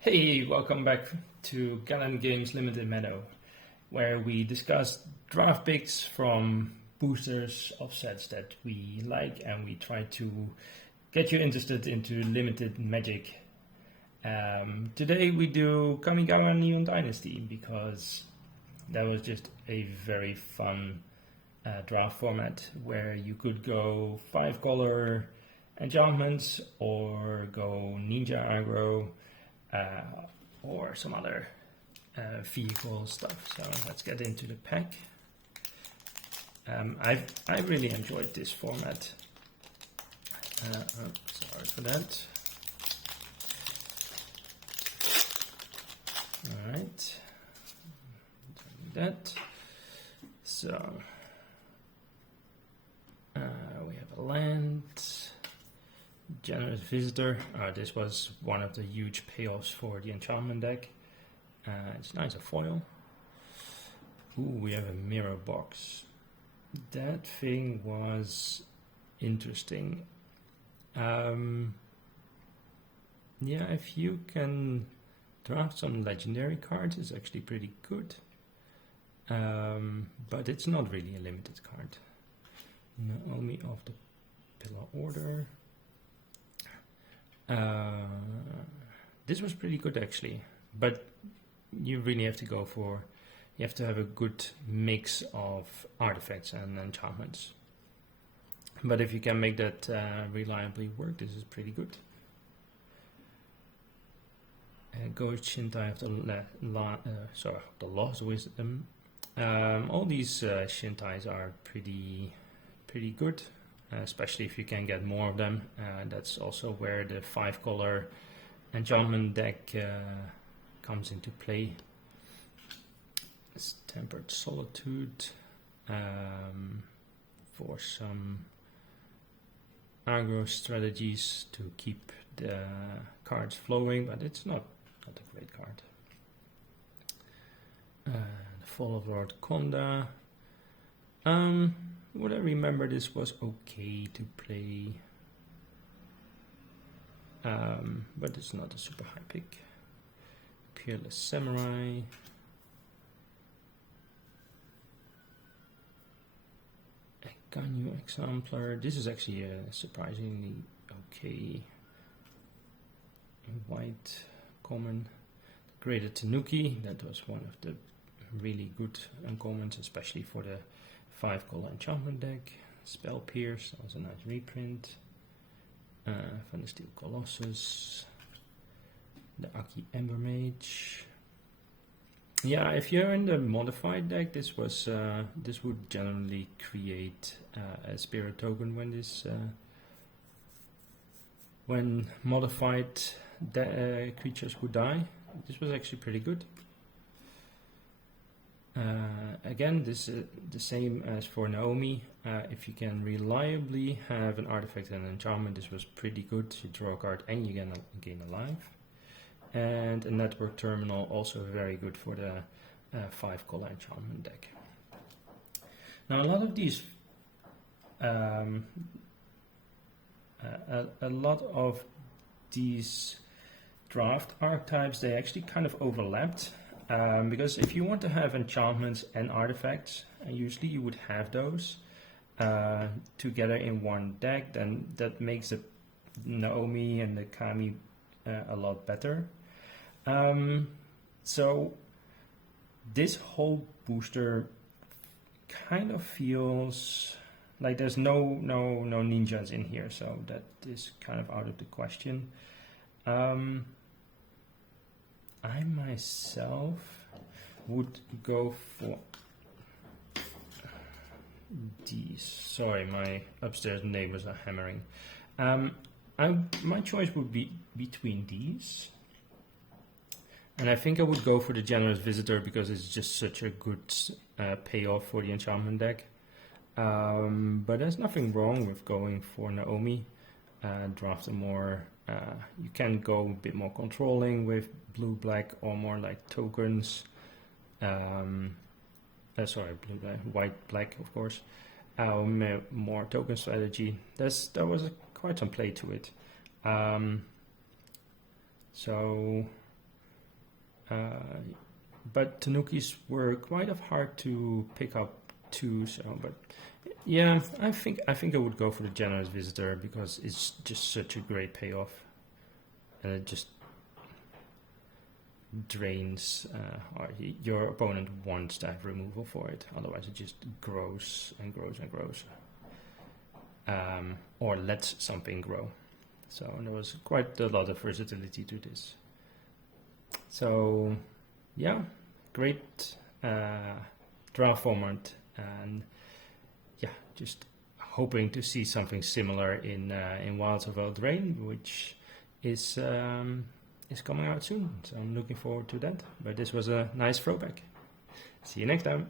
Hey, welcome back to Gallant Games Limited Meadow, where we discuss draft picks from boosters of sets that we like, and we try to get you interested into limited Magic. Today we do Kamigawa Neon Dynasty because that was just a very fun draft format where you could go 5-color enchantments or go ninja aggro or some other vehicle stuff. So let's get into the pack. I really enjoyed this format. Sorry for that. All right, that. So we have a land. Generous Visitor. This was one of the huge payoffs for the enchantment deck. It's nice, a foil. Ooh, we have a mirror box. That thing was interesting. Yeah, if you can draft some legendary cards, it's actually pretty good. But it's not really a limited card. Naomi of the Pillar Order. This was pretty good actually, but you really have to go for, you have to have a good mix of artifacts and enchantments. But if you can make that reliably work, this is pretty good. Ghost Shintai of the Lost Wisdom. All these Shintais are pretty good. Especially if you can get more of them. That's also where the 5-color enchantment deck comes into play. It's Tempered Solitude for some aggro strategies to keep the cards flowing, but it's not a great card. The Fall of Lord Konda. What I remember, this was okay to play, but it's not a super high pick. Peerless Samurai. A Ganyu Exemplar. This is actually a surprisingly okay white common. Graded Tanuki. That was one of the really good uncommons, especially for the 5-color enchantment deck. Spell Pierce, that was a nice reprint. Van the Steel Colossus. The Aki Ember Mage. Yeah, if you're in the modified deck, this would generally create a spirit token when this when modified creatures would die. This was actually pretty good. Again, this is the same as for Naomi. If you can reliably have an artifact and an enchantment, this was pretty good. You draw a card and you gain a life. And a Network Terminal, also very good for the 5-color enchantment deck. Now, a lot of these, draft archetypes, they actually kind of overlapped. Because if you want to have enchantments and artifacts, usually you would have those together in one deck, then that makes the Naomi and the Kami a lot better. So this whole booster kind of feels like there's no ninjas in here, so that is kind of out of the question. I myself would go for these. Sorry, my upstairs neighbors are hammering. My choice would be between these. And I think I would go for the Generous Visitor because it's just such a good payoff for the enchantment deck. But there's nothing wrong with going for Naomi. Draft a more... you can go a bit more controlling with blue-black or more like tokens. Blue-black, white-black, of course. More token strategy. There was quite some play to it. So but Tanukis were quite hard to pick up too. So, but yeah, I think I would go for the Generous Visitor because it's just such a great payoff, and it just drains, or your opponent wants to have removal for it. Otherwise, it just grows and grows and grows, or lets something grow. So there was quite a lot of versatility to this. So yeah, great draft format, and yeah, just hoping to see something similar in Wilds of Eldraine, which is coming out soon. So I'm looking forward to that. But this was a nice throwback. See you next time.